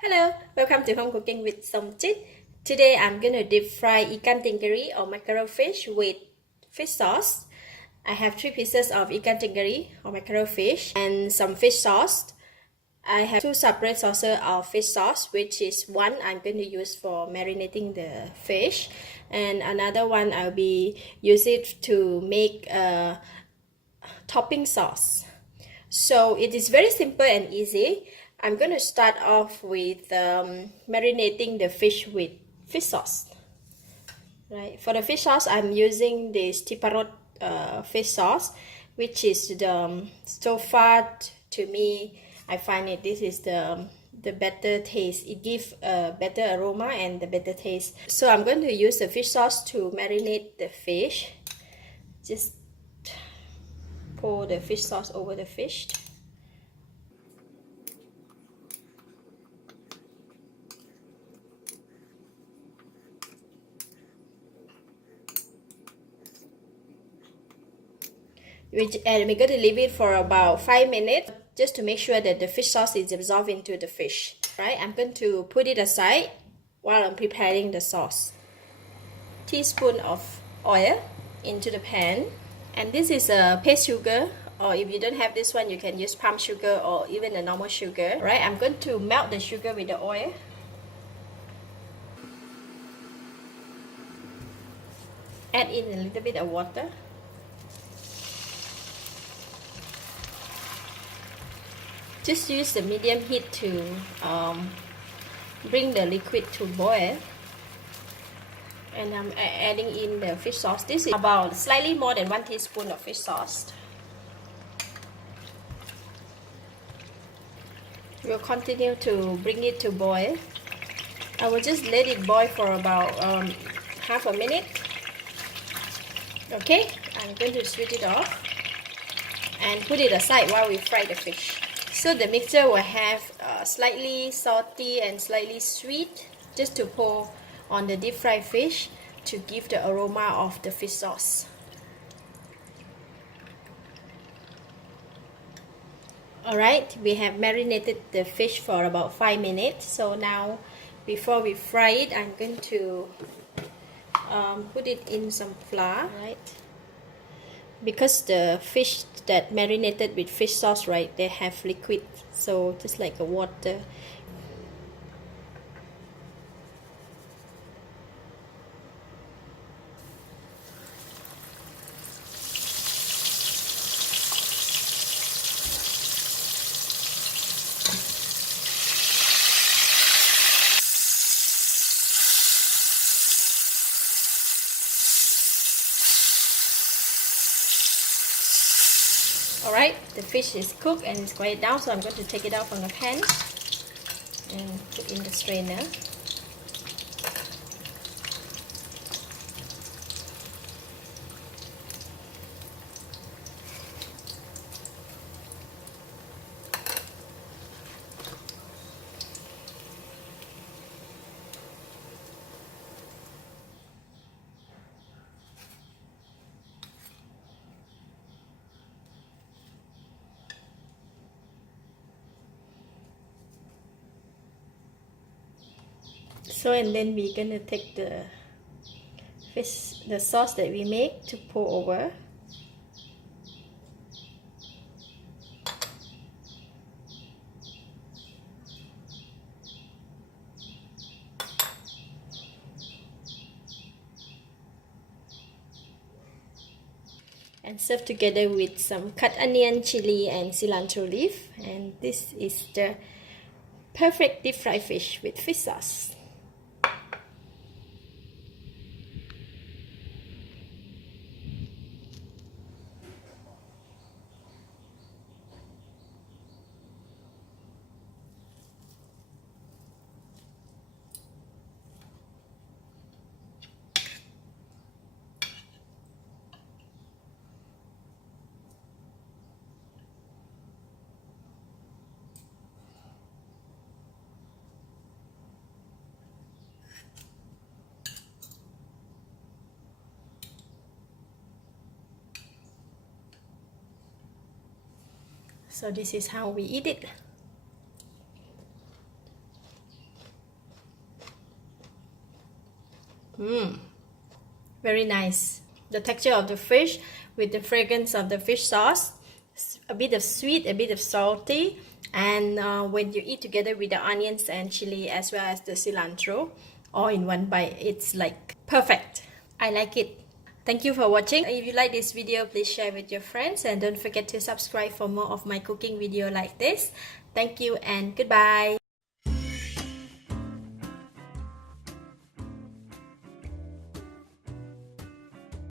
Hello, welcome to Home Cooking with Somjit. Today I'm gonna deep fry ikan tenggiri or mackerel fish with fish sauce. I have 3 pieces of ikan tenggiri or mackerel fish and some fish sauce. I have 2 separate sauces of fish sauce, which is one I'm going to use for marinating the fish, and another one I'll be use it to make a topping sauce. So it is very simple and easy. I'm going to start off with marinating the fish with fish sauce. Right. For the fish sauce, I'm using this Tiparot fish sauce, which is so far to me, I find this is the better taste. It gives a better aroma and the better taste. So I'm going to use the fish sauce to marinate the fish. Just pour the fish sauce over the fish. And we're going to leave it for about 5 minutes just to make sure that the fish sauce is absorbed into the fish. Right, I'm going to put it aside while I'm preparing the sauce. Teaspoon of oil into the pan, and this is a paste sugar, or if you don't have this one, you can use palm sugar or even a normal sugar. Right, I'm going to melt the sugar with the oil. Add in a little bit of water. Just use the medium heat to bring the liquid to boil. And I'm adding in the fish sauce. This is about slightly more than 1 teaspoon of fish sauce. We'll continue to bring it to boil. I will just let it boil for about half a minute. Okay, I'm going to switch it off and put it aside while we fry the fish. So the mixture will have slightly salty and slightly sweet, just to pour on the deep fried fish to give the aroma of the fish sauce. Alright, we have marinated the fish for about 5 minutes. So now, before we fry it, I'm going to put it in some flour. Right, because the fish that marinated with fish sauce, right, they have liquid, so just like a water. Alright, the fish is cooked and it's quiet down, so I'm going to take it out from the pan and put in the strainer. So, and then we're gonna take the fish, the sauce that we make, to pour over. And serve together with some cut onion, chili, and cilantro leaf. And this is the perfect deep fried fish with fish sauce. So this is how we eat it. Very nice. The texture of the fish with the fragrance of the fish sauce, a bit of sweet, a bit of salty, and when you eat together with the onions and chili as well as the cilantro all in one bite, it's like perfect. I like it. Thank you for watching. If you like this video, please share with your friends and don't forget to subscribe for more of my cooking video like this. Thank you and goodbye.